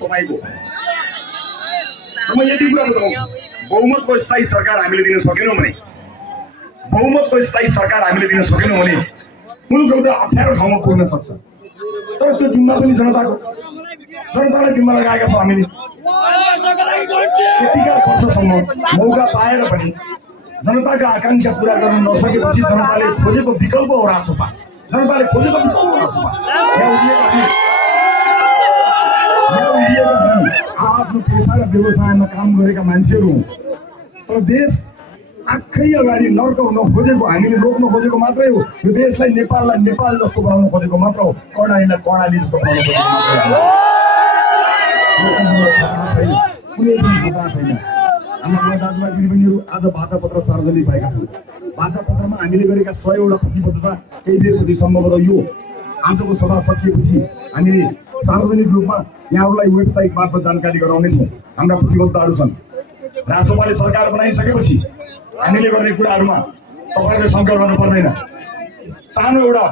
तपाईँको। म यति कुरा बताउँछु, बहुमतको स्थायी सरकार हामीले दिन सकेनौँ भने, बहुमतको स्थायी सरकार हामीले दिन सकेनौँ भने मुलुक एउटा अप्ठ्यारो ठाउँमा पुग्न सक्छ। तर त्यो जिम्मा पनि जनताको, जनतालाई जिम्मा लगाएका छौँ हामीले। यतिका वर्षसम्म मौका पाएर पनि जनताका आकांक्षा पूरा गर्न नसकेपछि जनताले खोजेको विकल्प हो रासोपा। जनताले खोजेको विकल्प हो रासोपा। आफ्नो पेसा र व्यवसायमा काम गरेका मान्छेहरू हौँ, तर देश आखै अगाडि नर्क हुन खोजेको, हामीले रोक्न खोजेको मात्रै हो। यो देशलाई नेपाललाई नेपाल जस्तो बनाउन खोजेको मात्र हो, कर्णालीलाई कर्णाली जस्तो बनाउन खोजेको मात्रै हो। कुनै पनि खतरा छैन। हाम्रा दाजुभाइ दिदीबहिनीहरू आज भाषापत्र सार्वजनिक भएका छन्। भाषापत्रमा हामीले गरेका 100 वटा प्रतिबद्धता केही बेरपछि सम्भवतः यो आजको सभा सकिएपछि हामीले सार्वजनिक रूपमा यहाँहरूलाई वेबसाइट मार्फत जानकारी गराउनेछौँ। हाम्रा प्रतिबद्धताहरू छन्। रासोपाले सरकार बनाइसकेपछि हामीले गर्ने कुराहरूमा तपाईँले शङ्का गर्नु पर्दैन। सानो एउटा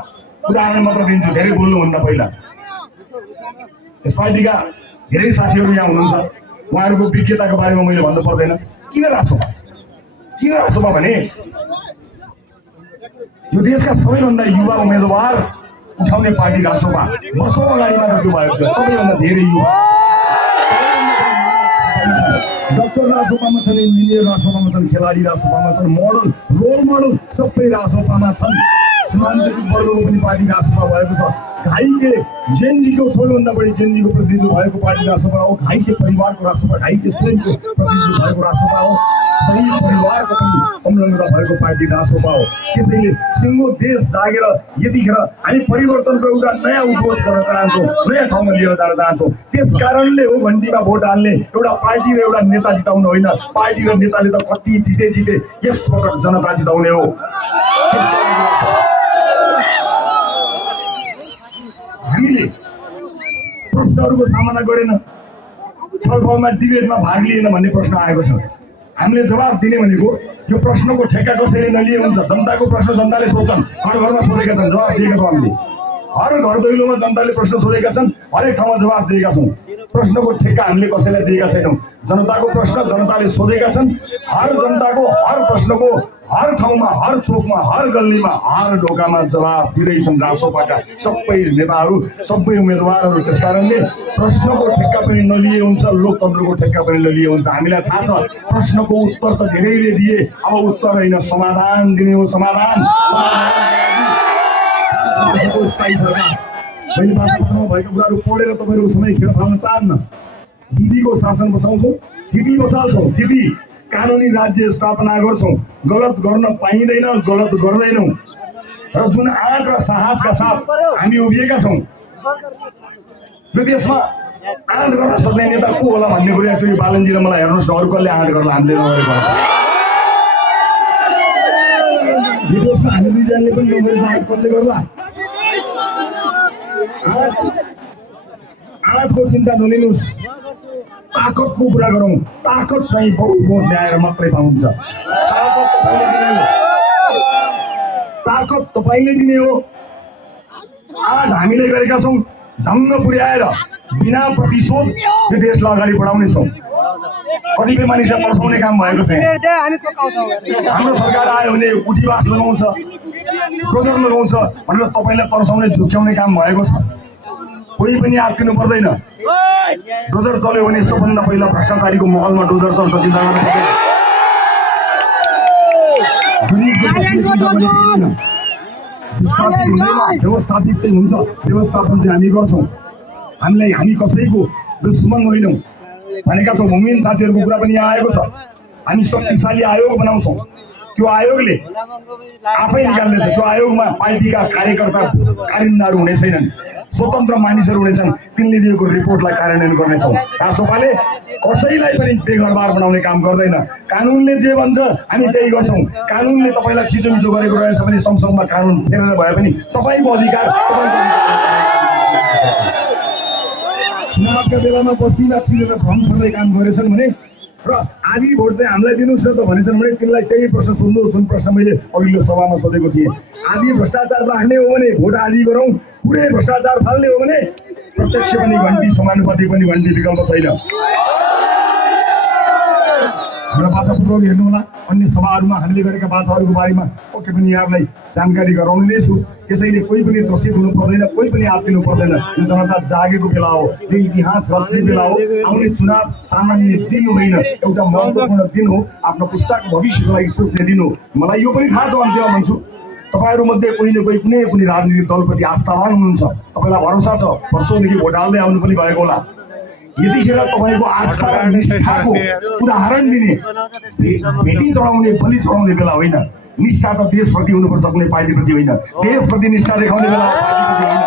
उदाहरण मात्र दिन्छु, धेरै बोल्नुभन्दा पहिला। यस पार्टीका धेरै साथीहरू यहाँ हुनुहुन्छ, उहाँहरूको विज्ञताको बारेमा मैले भन्नु पर्दैन। किन रासोपा? किन रासोपा भने यो देशका सबैभन्दा युवा उम्मेदवार उठाउने पार्टी रासोपा। वर्षौँ अगाडि मात्र त्यो भएको थियो। सबैभन्दा धेरै युवा डक्टर रासोपामा छन्, इन्जिनियर रासोपामा छन्, खेलाडी रासोपामा छन्, मोडल रोल मोडल सबै रासोपामा छन्। सीमान्तरित वर्गको पनि पार्टी रासोपा भएको छ। घाइते जेनजीको सबैभन्दा बढी जेनजीको प्रतिनिधित्व भएको पार्टी रासोपा हो। घाइते परिवारको रासोपा, घाइते सैनिकको प्रतिनिधित्व भएको रासोपा हो। शहीद परिवारको पनि संलग्नता भएको पार्टी रासोपा हो। त्यसैले सिङ्गो देश जागेर यतिखेर हामी परिवर्तनको एउटा नयाँ उद्घोष गर्न चाहन्छौँ, नयाँ ठाउँमा लिएर जान चाहन्छौँ। त्यस कारणले हो घन्टीमा भोट हाल्ने। एउटा पार्टी र एउटा नेता जिताउनु होइन, पार्टी र नेताले त कति जिते यस पटक जनता जिताउने हो। हामीले प्रश्नहरूको सामना गरेन, छलफलमा डिबेटमा भाग लिएन भन्ने प्रश्न आएको छ। हामीले जवाब दिने भनेको यो प्रश्नको ठेक्का कसैले नलिए हुन्छ। जनताको प्रश्न जनताले सोध्छन्, घर घरमा सोधेका छन्, जवाब दिएका छौँ हामीले। हर घर दैलोमा जनताले प्रश्न सोधेका छन्, हरेक ठाउँमा जवाब दिएका छौँ। प्रश्नको ठेक्का हामीले कसैलाई दिएका छैनौँ। जनताको प्रश्न जनताले सोधेका छन्। हर जनताको हर प्रश्नको हर ठाउँमा, हर चोकमा, हर गल्लीमा, हर ढोकामा जवाब दिँदैछन् रासोपाका सबै नेताहरू, सबै उम्मेदवारहरू। त्यस कारणले प्रश्नको ठेक्का पनि नलिए हुन्छ, लोकतन्त्रको ठेक्का पनि नलिए हुन्छ। हामीलाई थाहा छ प्रश्नको उत्तर त धेरैले दिए, अब उत्तर होइन समाधान दिने हो। समाधान स्थायी सरकार। मैले भाषापत्रमा भएको कुराहरू पढेर तपाईँहरूको समय खेर फाल्न चाहन्न। विधिको शासन बसाउँछौँ, स्थिति बसाल्छौँ, स्थिति कानुनी राज्य स्थापना गर्छौँ। गलत गर्न पाइँदैन, गलत गर्दैनौँ। र जुन आँट र साहसका साथ हामी उभिएका छौँ, यो देशमा आँट गर्न सक्ने नेता को होला भन्ने कुरा एक्चुअली बालनजी र मलाई हेर्नुहोस् न, अरू कसले आँट गर्ला? हामीले नगरेको। यो देशमा हामी दुईजनाले पनि नगरेको आँट कसले गर्ला? आँटको चिन्ता नलिनुहोस्, ताकतको कुरा गरौँ। ताकत चाहिँ बहुमत ल्याएर मात्रै पाउँछ। ताकत तपाईँले दिने हो। आँट हामीले गरेका छौँ, ढङ्ग पुर्याएर बिना प्रतिशोध यो देशलाई अगाडि बढाउनेछौँ। कतिपय मानिसलाई पर्साउने काम भएको छैन। हाम्रो सरकार आयो भने उठीवास लगाउँछ, डोजर लगाउँछ भनेर तपाईँलाई तर्साउने झुक्क्याउने काम भएको छ। कोही पनि आत्तिनु पर्दैन। डोजर चल्यो भने सबभन्दा पहिला भ्रष्टाचारीको महलमा डोजर चल्छ, चिन्ता गर्नु पर्दैन। व्यवस्थापित चाहिँ हुन्छ, व्यवस्थापन चाहिँ हामी गर्छौँ। हामी कसैको दुश्मन होइनौँ भनेका छौँ। भूमिहीन साथीहरूको कुरा पनि यहाँ आएको छ। हामी शक्तिशाली आयोग बनाउँछौँ। त्यो आयोगले आफै निकाल्नेछ। त्यो आयोगमा पार्टीका कार्यकर्ता कारिन्दाहरू हुने छैनन्, स्वतन्त्र मानिसहरू हुनेछन्। तिनले दिएको रिपोर्टलाई कार्यान्वयन गर्नेछौँ। रासोपाले कसैलाई पनि बेघरबार बनाउने काम गर्दैन। कानुनले जे भन्छ हामी त्यही गर्छौँ। कानुनले तपाईँलाई चिचोमिचो गरेको रहेछ भने संसदमा कानुन फेरेर भए पनि तपाईँको अधिकार। चुनावका बेलामा बस्तीमा चिनेर भ्रम छर्ने काम गरेछन् भने र आधी भोट चाहिँ हामीलाई दिनुहोस् न त भनेछन् भने तिनलाई त्यही प्रश्न सोध्नुहोस् जुन प्रश्न मैले अघिल्लो सभामा सोधेको थिएँ। आधी भ्रष्टाचार राख्ने हो भने भोट आधी गरौँ, पुरै भ्रष्टाचार फाल्ने हो भने प्रत्यक्ष पनि घन्टी, समानुपातिक पनि घन्टी, विकल्प छैन। हाम्रो बाचापूर्वक हेर्नुहोला, अन्य सभाहरूमा हामीले गरेका बाचाहरूको बारेमा पक्कै पनि यहाँलाई जानकारी गराउने नै छु। त्यसैले कोही पनि त्रसित हुनु पर्दैन, कोही पनि आत्तिनु पर्दैन। यो जनता जागेको बेला हो, यो इतिहास रच्ने बेला हो। आउने चुनाव सामान्य दिन होइन, एउटा महत्त्वपूर्ण दिन हो, आफ्नो पुस्ताको भविष्यको लागि सोच्ने दिन हो। मलाई यो पनि थाहा छ, अन्त्यमा भन्छु, तपाईँहरू मध्ये कोही न कोही कुनै पनि राजनीतिक दलप्रति आस्थावान हुनुहुन्छ। तपाईँलाई भरोसा छ वर्षौँदेखि भोट हाल्दै आउनु पनि भएको होला। यतिखेर तपाईँको आस्था र निष्ठाको उदाहरण दिने, भेटी चढाउने, बलि चढाउने बेला होइन। निष्ठा त देशप्रति हुनुपर्छ, कुनै पार्टीप्रति होइन। देशप्रति निष्ठा देखाउने बेला हो, पार्टीप्रति होइन।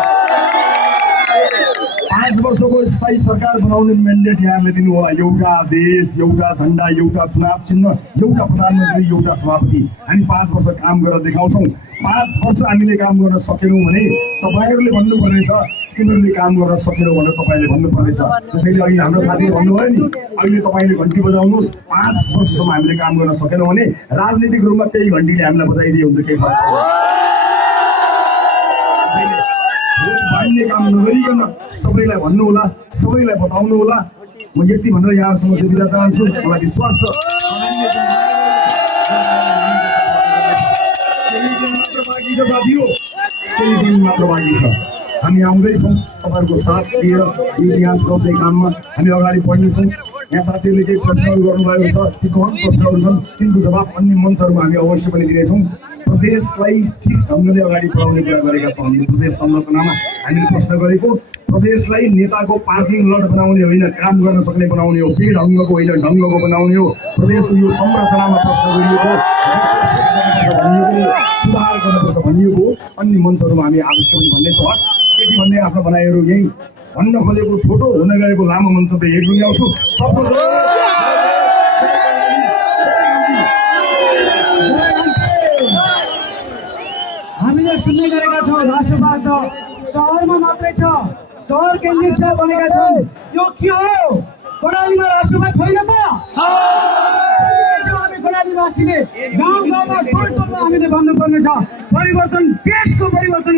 5 वर्षको स्थायी सरकार बनाउने म्यान्डेट यहाँले दिनु होला। एउटा देश, एउटा झन्डा, एउटा चुनाव चिन्ह, एउटा प्रधानमन्त्री, एउटा सभापति। हामी 5 वर्ष काम गरेर देखाउँछौँ। 5 वर्ष हामीले काम गर्न सकेनौँ भने तपाईँहरूले भन्नुपर्नेछ, तिमीहरूले काम गर्न सकेनौ भनेर तपाईँले भन्नुपर्नेछ। त्यसैले अघि हाम्रो साथीले भन्नुभयो नि, अहिले तपाईँले घन्टी बजाउनुहोस्। 5 वर्षसम्म हामीले काम गर्न सकेनौँ भने राजनीतिक रूपमा त्यही घन्टीले हामीलाई बजाइदिए हुन्छ, केही फरक भोट बाँड्ने काम नगरिकन सबैलाई भन्नु होला, सबैलाई बताउनु होला। म यति भनेर यहाँहरूसँग चाहिँ बिदा चाहन्छु। मलाई विश्वास छ केही दिन मात्र बाँकी छ। हामी आउँदैछौँ तपाईँहरूको साथ लिएर इतिहास रोज्ने काममा हामी अगाडि बढ्नेछौँ। यहाँ साथीहरूले केही प्रश्नहरू गर्नुभएको छ, ती गहन प्रश्नहरू छन्, तिनको जवाब अन्य मञ्चहरूमा हामी अवश्य पनि दिनेछौँ। प्रदेशलाई ठिक ढङ्गले अगाडि बढाउने कुरा गरेका छौँ हामीले। प्रदेश संरचनामा हामीले प्रश्न गरेको, प्रदेशलाई नेताको पार्किङ लट बनाउने होइन, काम गर्न सक्ने बनाउने हो। बेढङ्गको होइन, ढङ्गको बनाउने हो। प्रदेशको यो संरचनामा प्रश्न गरिएको, सुधार गर्नुपर्छ भनिएको अन्य मञ्चहरूमा हामी अवश्य पनि भन्नेछौँ। हस्, यति भन्दै आफ्नो भनाइहरू यही भन्न खोजेको छोटो हुन गएको लामो मन्तव्य यही टुङ्ग्याउँछु। सबको हामीले सुन्ने गरेका छौँ राष्ट्रवाद त सहरमा मात्रै छ, सहर केन्द्रित छ भनेका छन्। यो के हो? कर्णालीमा राष्ट्रवाद छैन त? हामी कर्णालीवासीले गाउँ गाउँमा टोल टोलमा हामीले भन्नुपर्ने छ, परिवर्तन, देशको परिवर्तन